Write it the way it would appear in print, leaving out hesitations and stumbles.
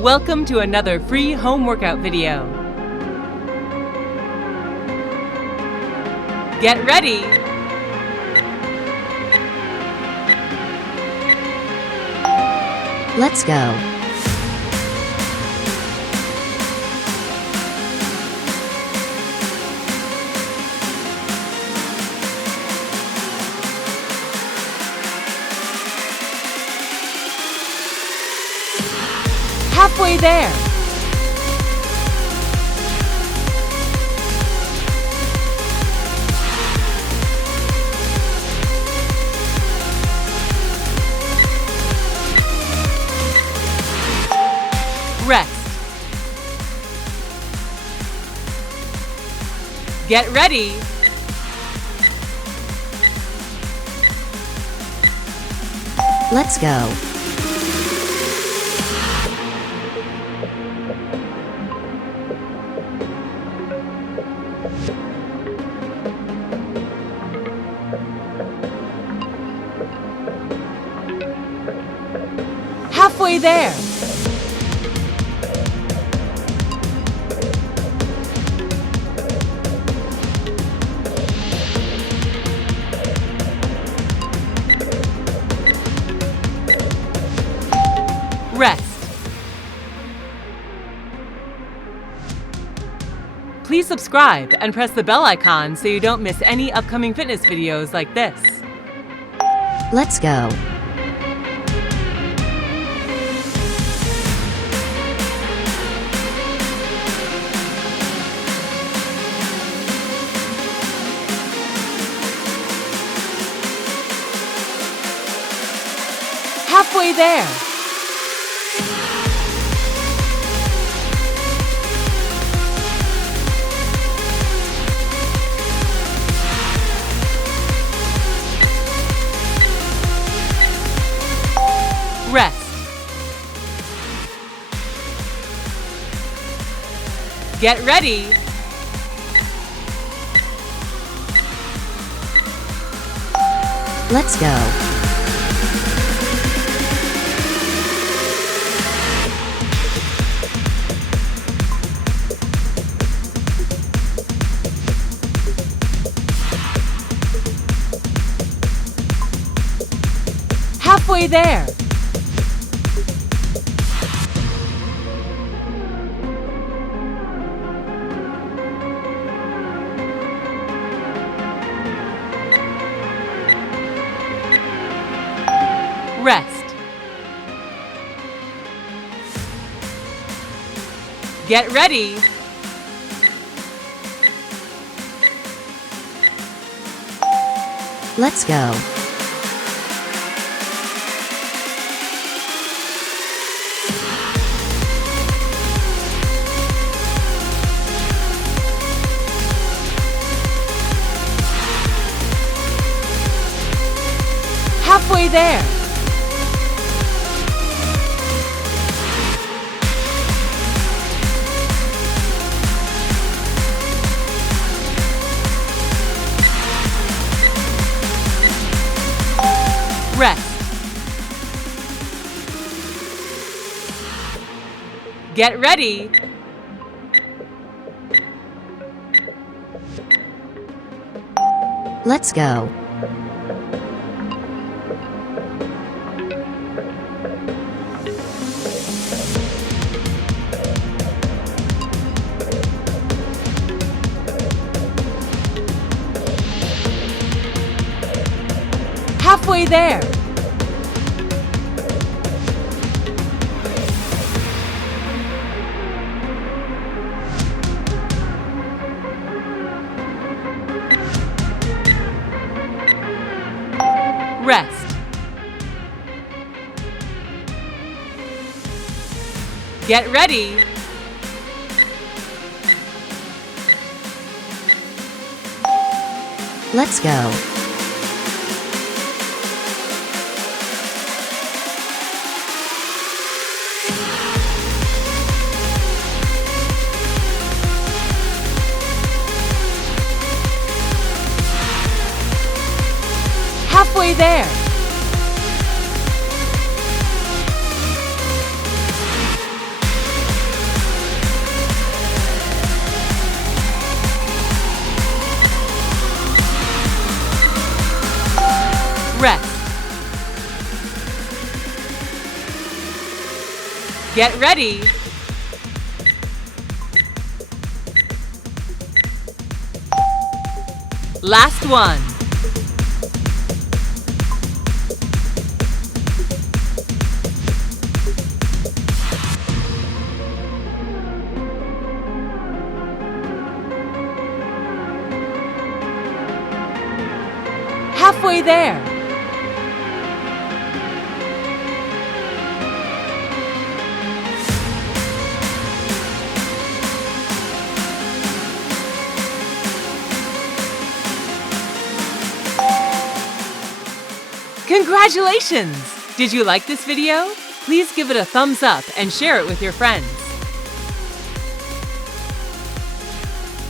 Welcome to another free home workout video. Get ready. Let's go. Halfway there. Rest. Get ready. Let's go. Halfway there. Rest. Please subscribe and press the bell icon so you don't miss any upcoming fitness videos like this. Let's go. Halfway there. Rest. Get ready. Let's go. Halfway there. Rest. Get ready. Let's go. Halfway there. Rest. Get ready. Let's go. Halfway there. Rest. Get ready. Let's go. Halfway there. Get ready. Last one. Halfway there. Congratulations! Did you like this video? Please give it a thumbs up and share it with your friends.